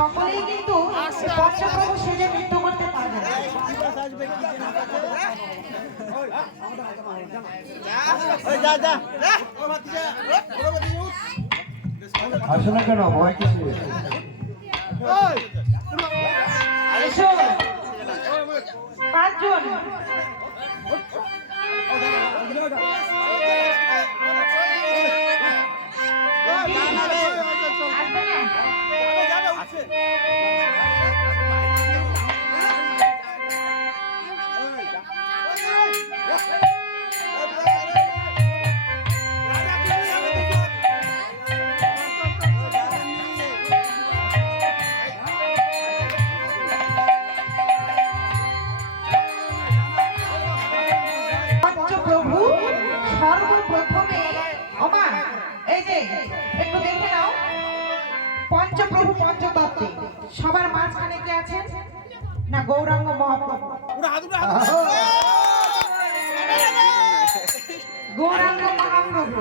সকলেই কিন্তু পঞ্চপ্রভু সেজে নৃত্য করতে পারবে না। আসো না কেন, ভয় কিছু পাঁচজন সর্বপ্রথমে এই যে একটু দেখে নাও, পঞ্চপ্রভু পঞ্চতত্ত্বে সবার মাঝখানে কে আছেন না? গৌরাঙ্গ মহাপ্রভু। গৌরাঙ্গ মহাপ্রভু।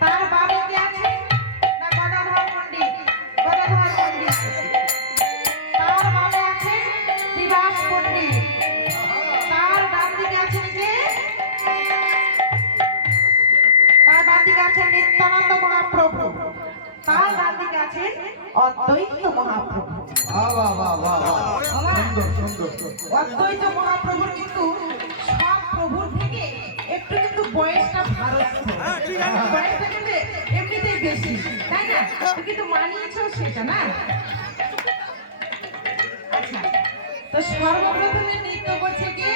তার বাবা কে আছে না? গদাধর পণ্ডিত। গদাধর পণ্ডিত। তার বাবা আছে শ্রীবাস পণ্ডিত। তার ডান দিকে আছেন কে? তার ডান দিকে আছেন নিত্যানন্দ মহাপ্রভু। তার ডান দিকে আছেন অদ্বৈত মহাপ্রভু। অদ্বৈত মহাপ্রভুর কিন্তু সব প্রভুর থেকে একটু কিন্তু বয়সটা ভারত, বয়সটা কিন্তু এমনিতেই বেশি, তাই না? কিন্তু মানিয়েছ সেটা না। আচ্ছা, তো সর্বপ্রথমে নৃত্য করছে কে?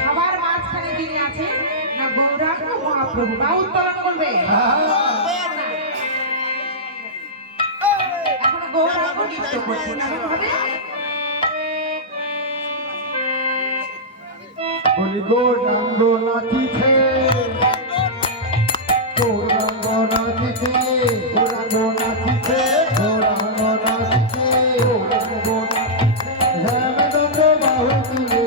সবার মাঝখানে যিনি আছেন না? গৌরাঙ্গ মহাপ্রভু। বা উত্তোলন করবে এখনো গৌরাঙ্গ নৃত্য করছে না হবে। গৌরাঙ্গ নাচিছে, গৌরাঙ্গ নাচিছে, গৌরাঙ্গ নাচিছে, গৌরাঙ্গ নাচিছে, গৌরাঙ্গ নাচিছে, হেমদন্ড বাহু তুলে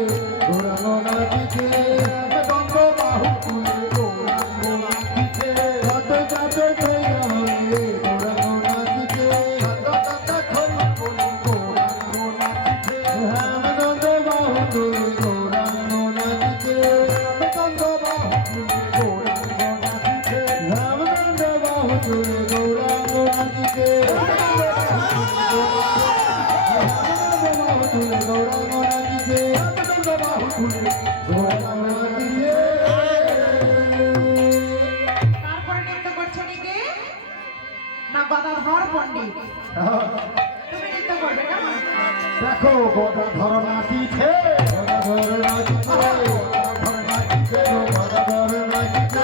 গৌরাঙ্গ নাচিছে, হেমদন্ড বাহু তুলে গৌরাঙ্গ নাচিছে, হাত কাটে ধৈর্য হলে গৌরাঙ্গ নাচিছে, হাত কাটে ধৈর্য হলে গৌরাঙ্গ নাচিছে, হেমদন্ড বাহু তুলে গৌরাঙ্গ নাচিছে, হেমদন্ড বাহু তুলে গৌরাঙ্গ নাচিছে, হেমদন্ড বাহু তুলে গৌরাঙ্গ নাচিছে, তারপরে নৃত্য করছে নাকি না? গদাধর পণ্ডিত। তুমি নৃত্য করবে না? দেখো গদাধর নাচিছে, গদাধর নাচিছে, গদাধর নাচিছে, গদাধর নাচিছে,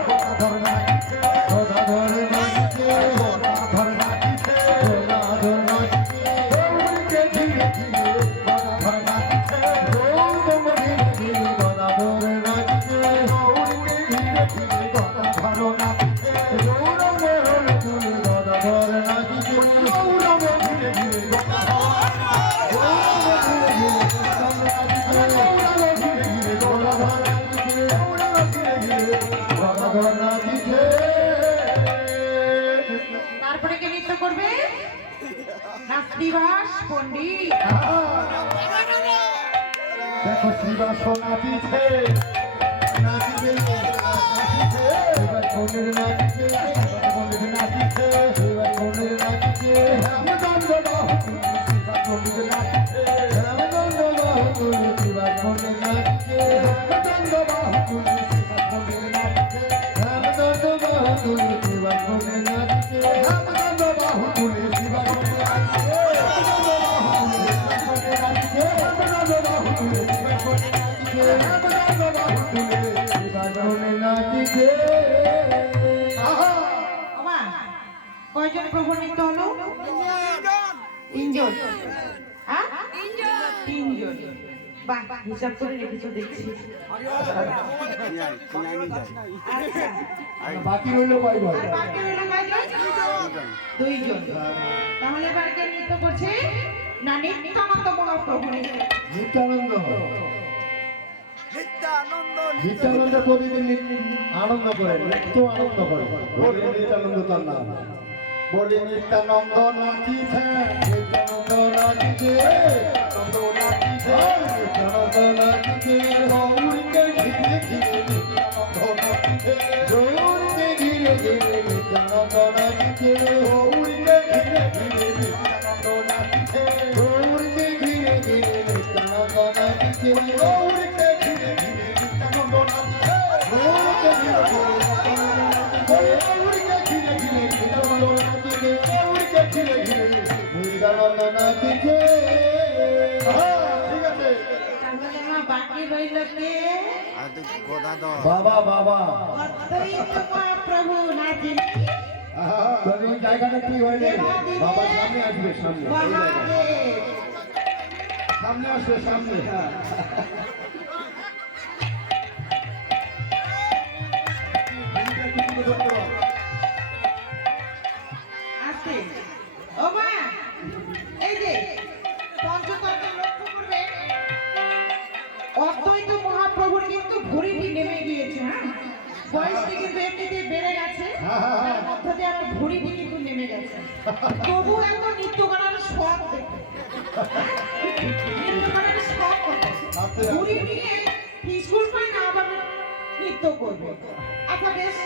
গদাধর নাচিছে, গদাধর নাচিছে, গদাধর নাচিছে, গদাধর নাচিছে, গৌরীকে ধীরে ধীরে গদাধর নাচিছে, গৌতম ধীরে ধীরে গদাধর নাচিছে, গৌরীকে ধীরে ধীরে গদাধর নাচিছে, গৌরব হলে তুলে গদাধর নাচিছে, গৌরব ধীরে ধীরে তারপরে কে নৃত্য করবে না? শ্রীবাস পণ্ডিত। দেখো শ্রীবাস নাচিছে, নাচিছে, নাচিছে, এবার কোনের নাচিছে, কোনের নাচিছে, এবার কোনের নাচিছে, হেমদন্ড বাহু তুলে শ্রীবাস পণ্ডিত নাচিছে, হেমদন্ড বাহু তুলে শ্রীবাস পণ্ডিত নাচিছে, হেমদন্ড বাহু তুলে শ্রীবাস পণ্ডিত নাচিছে, হেমদন্ড বাহু তুলে শ্রীবাস পণ্ডিত নাচিছে, হেমদন্ড বাহু তুলে শ্রীবাস পণ্ডিত নাচিছে, হেমদন্ড বাহু তুলে শ্রীবাস পণ্ডিত নাচিছে, হেমদন্ড বাহু তুলে শ্রীবাস পণ্ডিত নাচিছে। ওমা, কয়জন প্রভু নৃত্য হলো? তিনজন। হ্যাঁ, তিনজন। বাহ, হিসাব করে রেখেছো দেখছি। আচ্ছা, বাকি রইল কয়জন? আর বাকি রইল কয়জন? দুইজন। তাহলে এবার কে নৃত্য করছে না? নিত্যানন্দ মহাপ্রভু। নিত্যানন্দ, নিত্যানন্দ প্রতিদিন আনন্দ করে, নিত্য আনন্দ করে, নিত্যানন্দ তার নাম। বলি নিত্যানন্দ নাচিছে, নিত্যানন্দ নাচিছে, নিত্যানন্দ নাচিছে, নিত্যানন্দ নাচিছে, গৌরকে ঘিরে ঘিরে নিত্যানন্দ নাচিছে, গৌরকে ঘিরে ঘিরে নিত্যানন্দ নাচিছে, গৌরকে ঘিরে ঘিরে নিত্যানন্দ নাচিছে, গৌরকে ঘিরে ঘিরে নিত্যানন্দ নাচিছে, গৌরকে ঘিরে ঘিরে নিত্যানন্দ নাচিছে, গৌরকে ঘিরে ঘিরে গৌরকে ঘিরে ঘিরে নিত্যানন্দ নাচিছে, গৌরকে ঘিরে ঘিরে নিত্যানন্দ নাচিছে। ঠিক আছে তাহলে মা বাকি রইল কে? বাবা বাবা অদ্বৈত মহাপ্রভু নাচেন তোর এই জায়গাটা কি হয়নি বাবা সামনে আসবে সামনে মহাদেব। সামনে আসবে সামনে আসতে ও মা, এই যে পঞ্চতত্ত্ব লক্ষ্য করবে, অদ্বৈত মহাপ্রভুর কিন্তু ভুঁড়িটি নেমে গিয়েছে। হ্যাঁ, বয়সটি কিন্তু এমনিতেই বেড়ে গেছে, তার মধ্য দিয়ে আমার ভুঁড়িটি কিন্তু নেমে গেছে। তবু এত নৃত্য করার শখ দেখে, নৃত্য করার শখ করতে ভুঁড়ি নিয়ে স্কুল পায় না, আবার নৃত্য করবে। আচ্ছা বেশ,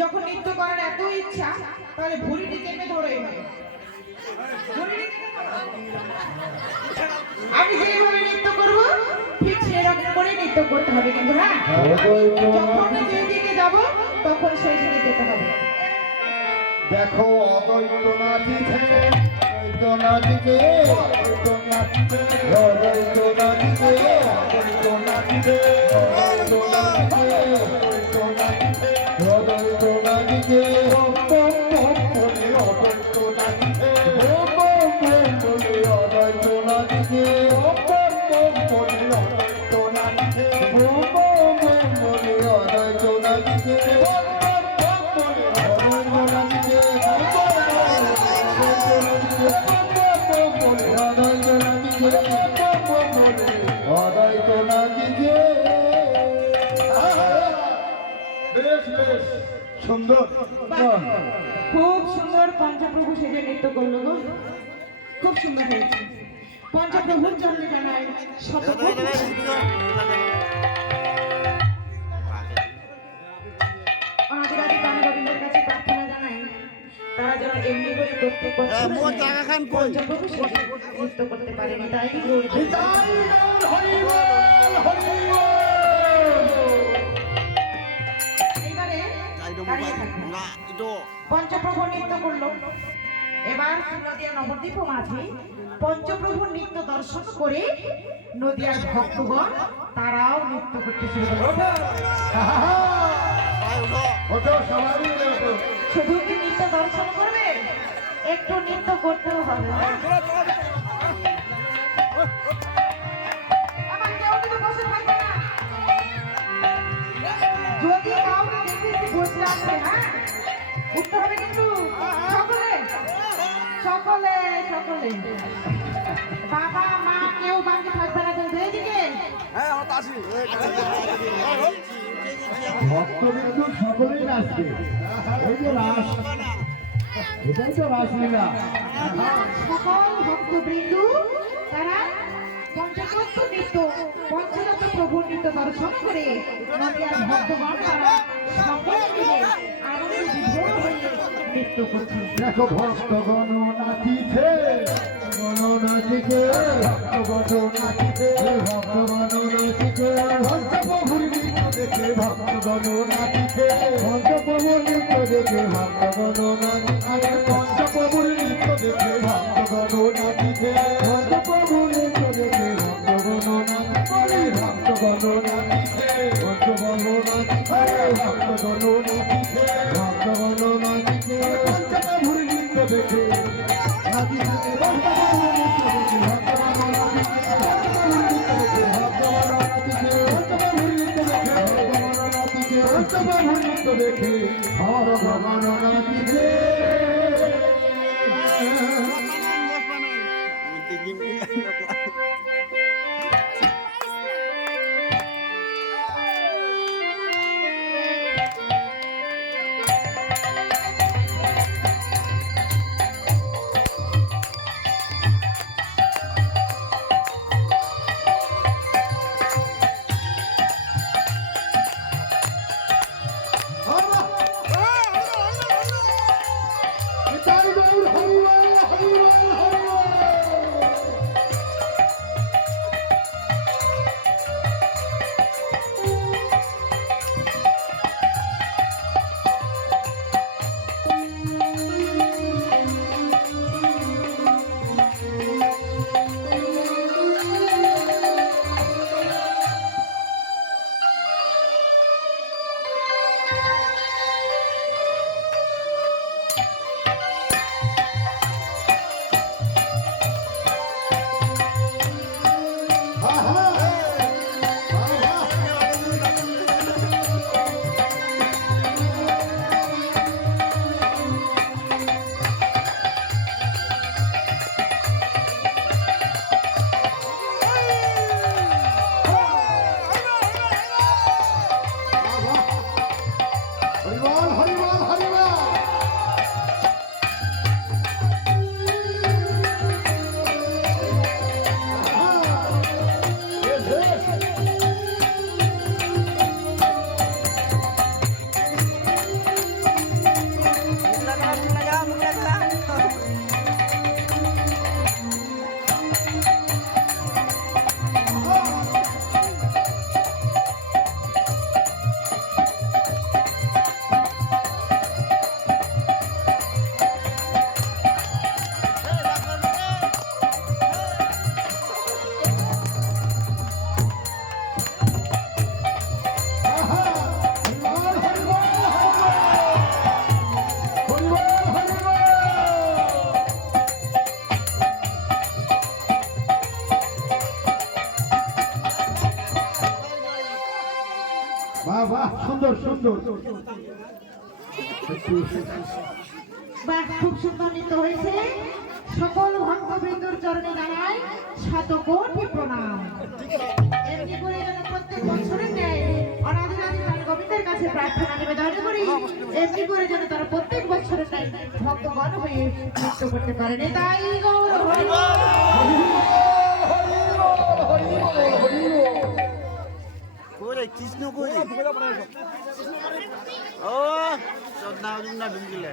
যখন নৃত্য করার এত ইচ্ছা, তাহলে ভুঁড়িটি চেপে ধরে এবারে। আমি যেভাবে নৃত্য করবো ঠিক সেরকম করে নৃত্য করতে হবে কিন্তু। হ্যাঁ, যখন যেদিকে যাব তখন সেই দিকে যেতে হবে। দেখো অদ্বৈত নাচিছে, অদ্বৈত নাচিছে, অদ্বৈত নাচিছে, অদ্বৈত নাচিছে, অদ্বৈত নাচিছে, অদ্বৈত নাচিছে, অদ্বৈত নাচিছে, অদ্বৈত নাচিছে, অদ্বৈত নাচিছে, অদ্বৈত নাচিছে, সুন্দর খুব সুন্দর পঞ্চপ্রভু সেজে নৃত্য করলো গো, খুব সুন্দর হয়েছে। পঞ্চপ্রভুর জন্য জানাই ওনাদের আদি প্রাণগোবিন্দের কাছে প্রার্থনা জানাই, তারা যেন এমনি করে করতে পঞ্চপ্রভু সেজে নৃত্য করতে পারেনি, তাই এইবারে দাঁড়িয়ে থাকবেন। পঞ্চপ্রভু নৃত্য করলো, এবার নদিয়া নবদ্বীপ মাঝে পঞ্চপ্রভু নৃত্য দর্শন করে নদিয়ার ভক্তগণ তারাও নৃত্য করতে শুরু করলো। শুধু কি নৃত্য দর্শন করবে, একটু নৃত্য করতেও হবে। আমার কেউ কিন্তু বসে থাকবে না, যদি কাউকে দেখে বসে আছে, হ্যাঁ উঠতে হবে কিন্তু সকলে সকলে সকলে, বাবা মা কেউ বাকি থাকবে না কিন্তু এইদিকে। ভক্তবিন্দু সকলেই নাচবে, এই যে রাস, এটাই তো রাসলীলা। সকল ভক্তবৃন্দ তারা পঞ্চতত্ত্ব নৃত্য, পঞ্চতত্ত্ব প্রভুর নৃত্য দর্শন করে নদিয়ার ভক্তগণ তারা সকলে মিলে আনন্দে বিভোর হয়ে নৃত্য করছে। দেখো ভক্তগণ নাচিছে, গণ নাচিছে, ভক্তগণ নাচিছে, ভক্তগণ নাচিছে, ভক্তপ্রভুর নৃত্য দেখে ভক্তগণ নাচিছে, ভক্তপ্রভুর নৃত্য দেখে ভক্তগণ নাচিছে, পঞ্চপ্রভুর নৃত্য দেখে ভক্তগণ নাচিছে, ভক্তপ্রভুর নৃত্য দেখে ভক্তগণ নাচিছে, ভক্তগণ নাচিছে, ভক্তগণ নাচিছে, ভক্তগণ নাচিছে, ভক্তগণ নাচিছে, পঞ্চপ্রভুর নৃত্য দেখে নাচিছে, ভক্তপ্রভুর নৃত্য দেখে ভক্তগণ নাচিছে, ভক্তপ্রভুর নৃত্য দেখে ভক্তগণ নাচিছে, ভক্তপ্রভুর নৃত্য দেখে ভক্তগণ নাচিছে, ভক্তপ্রভুর নৃত্য দেখে ভক্তগণ নাচিছে। সুন্দর। বাহ, খুব সুন্দর নৃত্য হয়েছে। সকল ভক্তবৃন্দর চরণে জানাই শতকোটি প্রণাম। এমনি করে যেন প্রত্যেক বছরের ন্যায় অনাদিরাদি প্রাণ গোবিন্দের কাছে প্রার্থনা নিবেদন করি, এমনি করে যেন তারা প্রত্যেক বছরের ন্যায় ভক্তগণ হয়ে নৃত্য করতে পারেন। তাই গৌর হরি কই কৃষ্ণ কই ও সদনা না ঢুকিলে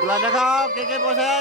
গুলা দেখাও কে কে বসে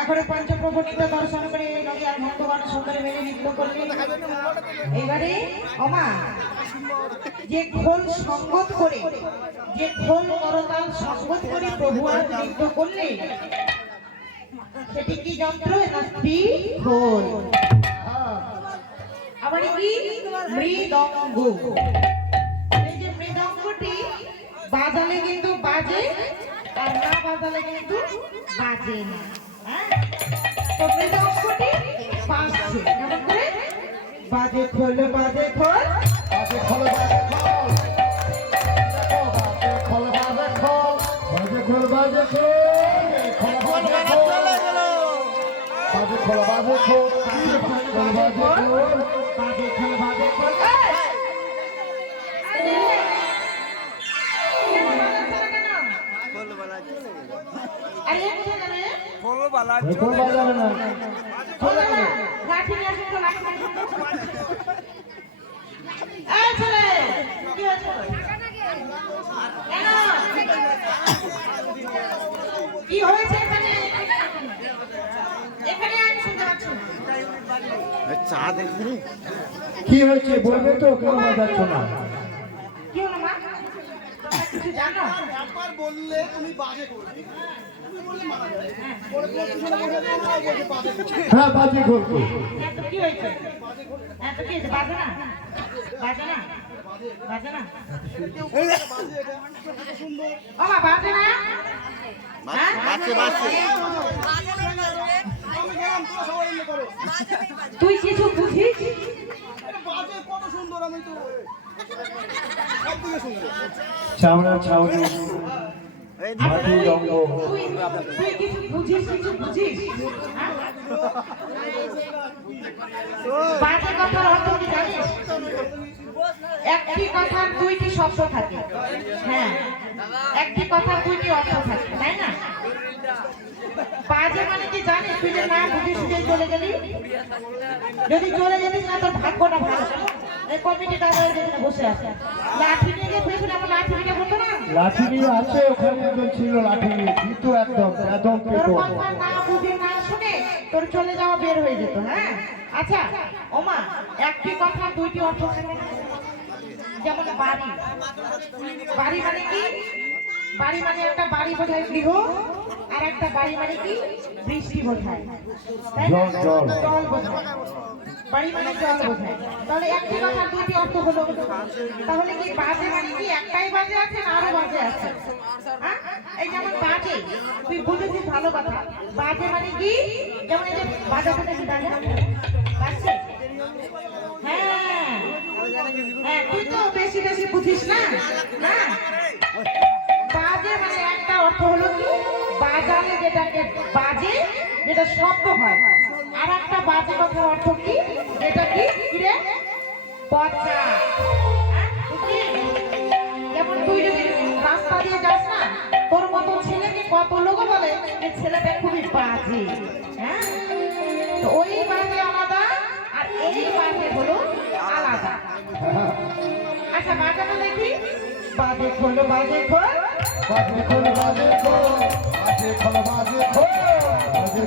এখন পঞ্চপ্রভু নৃত্য দর্শন করে নদিয়ার ভক্তগণ সুন্দরী মেলে নৃত্য করলেন। এবারে অমা যে খোল সঙ্গত করে, যে খোল করতাল সঙ্গত করে প্রভু আর নৃত্য করলেন, সেটি কি যন্ত্র না স্ত্রী খোল, আবার কি মৃদঙ্গ। এই যে মৃদঙ্গটি বাজালে কিন্তু বাজে, আর না বাজালে কিন্তু বাজে না। তো মৃদঙ্গটি বাজছে কেমন করে? বাজে খোল বাজে খোল বাজে খোল বাজে খোল বাজে খোল বাজে খোল চলে গেল বাজে খোল বাজে খোল বাজে খোল বাজে খোল বাজে খোল। খোল বালা খোল বাজাবে না লাঠি নিয়ে আসুন তো, লাঠি নিয়ে আসুন তো। এই ছেলে, কি হয়েছে? কেন? কি হয়েছে এখানে? এখানে আমি শুনতে পাচ্ছি না। চা দেখবি কি হয়েছে বলবে তো? কেন বাজাচ্ছ না? কি হলো মা? তোমরা কিছু জানো? একবার বললে তুমি বাজে করবে হ্যাঁ বাজে খোল হ্যাঁ, তো কি হয়েছে? হ্যাঁ, তো কি হয়েছে? বাজে না? বাজে না? বাজে না? ও মা, বাজে না? হ্যাঁ? বাজছে বাজছে তুই কিছু বুঝিস? চামড়া ছাউনি এই মাটি রঙ্গ তুই তুই কিছু বুঝিস? কিছু বুঝিস? হ্যাঁ? বাজে কথার অর্থ কি জানিস? একটি কথার দুইটি শব্দ থাকে। হ্যাঁ, একটি কথার দুইটি অর্থ থাকে, তাই না? বাজে মানে কি জানিস? তুই যে না বুঝে সুঝে চলে গেলি, যদি চলে যেতিস না তোর ভাগ্যটা ভালো। এই কমিটিটা যেখানে বসে আছে, লাঠি নিয়ে যে পেছনে আমার লাঠি নিয়ে বলতো না, লাঠি নিয়ে আছে, ওখানে একজন ছিল লাঠি নিয়ে, কিন্তু একদম তোর কথা না বুঝে না শুনে তোর চলে যাওয়া বের হয়ে যেত। হ্যাঁ, আচ্ছা ওমা, একটি কথা দুইটি অর্থ থাকে না? যেমন বাড়ি, বাড়ি মানে কি? বাড়ি মানে একটা বাড়ি বোঝায় গৃহ, আর একটা বাড়ি মানে কি? বৃষ্টি বোঝায়, তাই না? জল। জল বোঝায়। বাড়ি মানে জল বোঝায়। তাহলে একটি কথা দুইটি অর্থ হলো। তাহলে কি বাজে মানে কি একটাই বাজে আছে না আরো বাজে আছে? হ্যাঁ, এই যেমন বাজে, তুই বুঝেছিস ভালো কথা। বাজে মানে কি? যেমন এই যে বাজাতে কি বাজে বাজছে? হ্যাঁ হ্যাঁ, তুই তো বেশি বেশি বুঝিস না। না, বাজে মানে একটা অর্থ হলো কি? বাজালে যেটাকে বাজে, যেটা শব্দ হয়। আর একটা বাজে কথার অর্থ কি? যেটা কি রে? পচা। হ্যাঁ, বুঝলি? কত লোক বলে যে ছেলেটা খুবই বাজে। হ্যাঁ, তো ওই বাজে আলাদা আর এই বাজে হলো আলাদা। আচ্ছা বাজাটা দেখি, বাজে খোলো বাজে খোল। বাজে খোল বাজে খোল, বাজে খোল বাজে খোল।